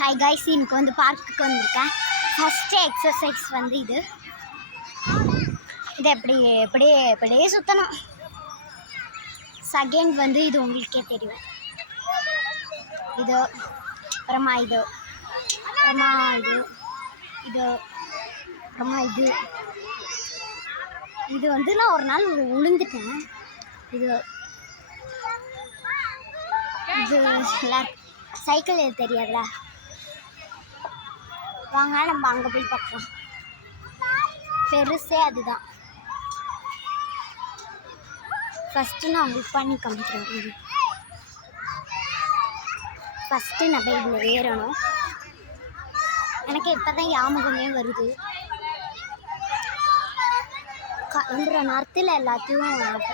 Hi guys, இன்னைக்கு வந்து பார்க்குக்கு வந்திருக்கேன். ஃபஸ்ட்டு எக்ஸசைஸ் வந்து இது எப்படியே சுற்றணும். செகண்ட் வந்து இது உங்களுக்கே தெரியும். இது அப்புறமா இது அப்புறமா இது இது அப்புறமா இது இது வந்து நான் ஒரு நாள் விழுந்துட்டேன். இது இது சைக்கிள் எது தெரியாதுல. வாங்க நம்ம அங்கே போய் பார்க்கலாம். பெருசே அதுதான். ஃபஸ்ட்டு நான் புக் பண்ணி காமிக்கிறேன். ஃபஸ்ட்டு நம்ம இதில் ஏறணும். எனக்கு இப்போ தான் ஞாபகமே வருது. கிளம்புற நேரத்தில் எல்லாத்தையும்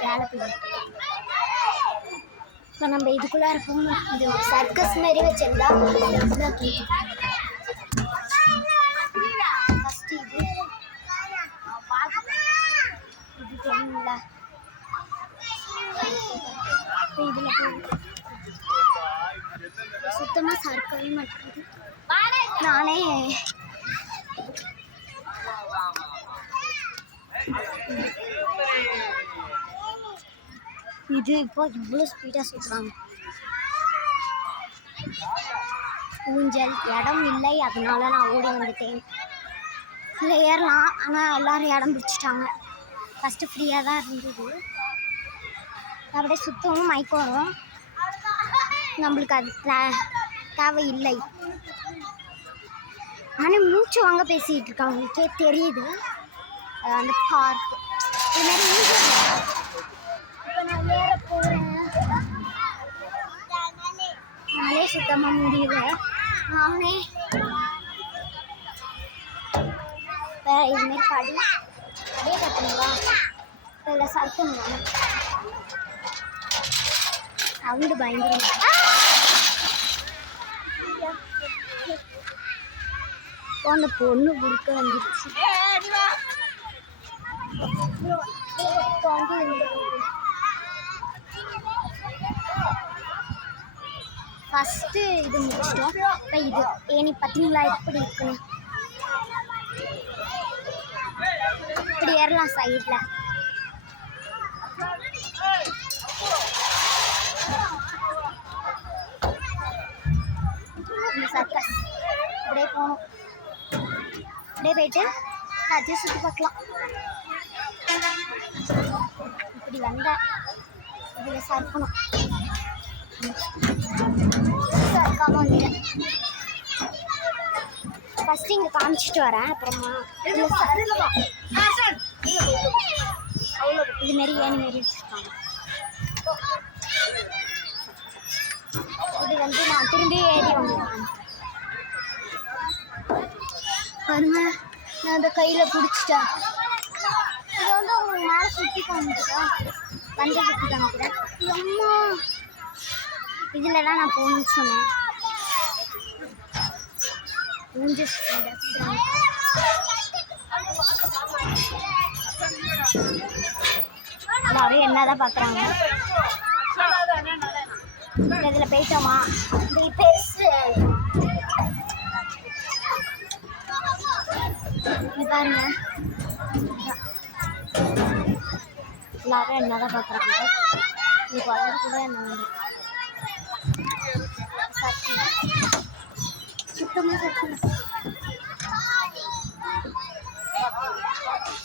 வேலை போயிடும். இப்போ நம்ம இதுக்குள்ளே இருப்போம். இது ஒரு சர்க்கஸ் மாரி வச்சிருந்தா ஃபஸ்ட்டு இது தெரியுங்கள. இப்போ இதில் சுத்தமாக சறுக்கவே மாட்டேங்குது. நானே இது இப்போ இவ்வளோ ஸ்பீடாக சுற்றுறாங்க. ஊஞ்சல் இடம் இல்லை, அதனால நான் ஓடி வந்துட்டேன். இல்லை ஏறலாம், ஆனால் எல்லோரும் இடம் பிடிச்சிட்டாங்க. ஃபஸ்ட்டு ஃப்ரீயாக தான் இருந்தது. அப்படியே சுற்றவும் மயக்கம் வரும். நம்மளுக்கு அது தேவையில்லை. ஆனால் மூச்சு வாங்க பேசிகிட்டு இருக்காங்க, உங்களுக்கே தெரியுது. அந்த பார்க் இதுமாரி ஊஞ்சல். இப்போ நான் ஏற போகிறேன். நானே சுத்தமாக முடியல. நானே இதுமாரி அப்படியே கட்டணுங்களா, இதில் சறுக்கணுங்களா, சவுண்டு பயங்கரம். அந்த பொண்ணு குறுக்க வந்துருச்சு. ஃபஸ்ட்டு இது முடிச்சிட்டோம். இப்போ இது ஏனி பார்த்தீங்களா எப்படி இருக்குன்னு. இப்படி ஏறலாம் சைடில். இந்த சர்க்கஸ் அப்படியே போகணும். அப்படியே போயிட்டு எல்லாத்தையும் சுற்றி பார்க்கலாம். இப்படி வந்தால் இதில் சறுக்கணும். சறுக்காமல் வந்துட்டேன். ஃபஸ்ட்டு இங்கே காமிச்சிட்டு வரேன். அப்புறமா இதில் சறுக்கலாம். இதுமாரி ஏனி மாரி வச்சுருக்காங்க. இது வந்து நான் திரும்பி ஏறி வந்துடுவேன். பாருங்க, நான் அந்த கையில் பிடிச்சிட்டேன். இது வந்து உங்களுக்கு மேலே சுற்றி காமிக்கிறேன். வந்து சுற்றி காமிக்கிறேன். அம்மா இதிலலாம் நான் போகணுன்னு சொன்னேன். ஊஞ்சல் எல்லாரும் என்னதான் பார்க்குறாங்க. இதில் போயிட்டோமா, இது பெருசு பாருங்க. எல்லாரும் என்னதான் பார்க்குறாங்க. இது குழந்தை கூட என்ன சுத்தமாக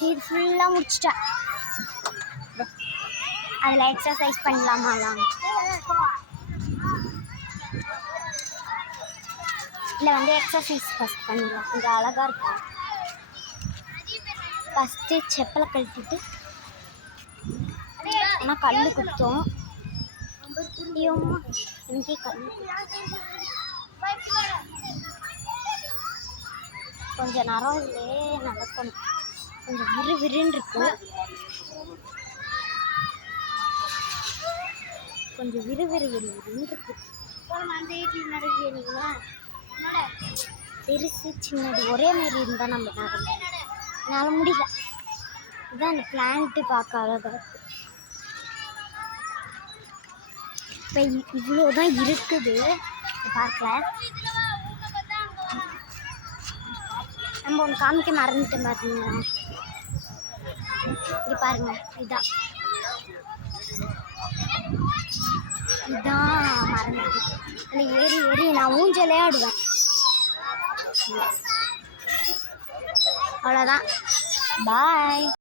இது ஃபுல்லாக முடிச்சிட்டேன். அதில் எக்ஸசைஸ் பண்ணலாமாலாம். இல்லை வந்து எக்ஸசைஸ் ஃபஸ்ட் பண்ணலாம். இங்கே அழகாக இருக்கும். ஃபஸ்ட்டு செப்பலை கழட்டிட்டு, ஆனால் கல் குத்தோம். இங்கே கல் கொஞ்சம் நேரம் இதுலேயே நடக்கணும். கொஞ்சம் விறுவிறுன்னு இருக்கு. கொஞ்சம் விறுவிறுன்னு இருக்கு. பெருசு சின்னது ஒரே மாரி இருந்தால் நம்ம நடந்து என்னால் முடியல. இதுதான் அந்த பிளான்ட்டு பார்க்க அழகாக இருக்குது. இப்போ இவ்வளோதான் இருக்குது பார்க்கல. நம்ம ஒன்று காமிக்க மறந்துட்டேன் பார்த்தீங்களா, இது பாருங்க, இதுதான் மறந்துட்டு அதில் ஏறி ஏறி நான் ஊஞ்சலே ஆடுவேன். அவ்வளோதான், பாய்.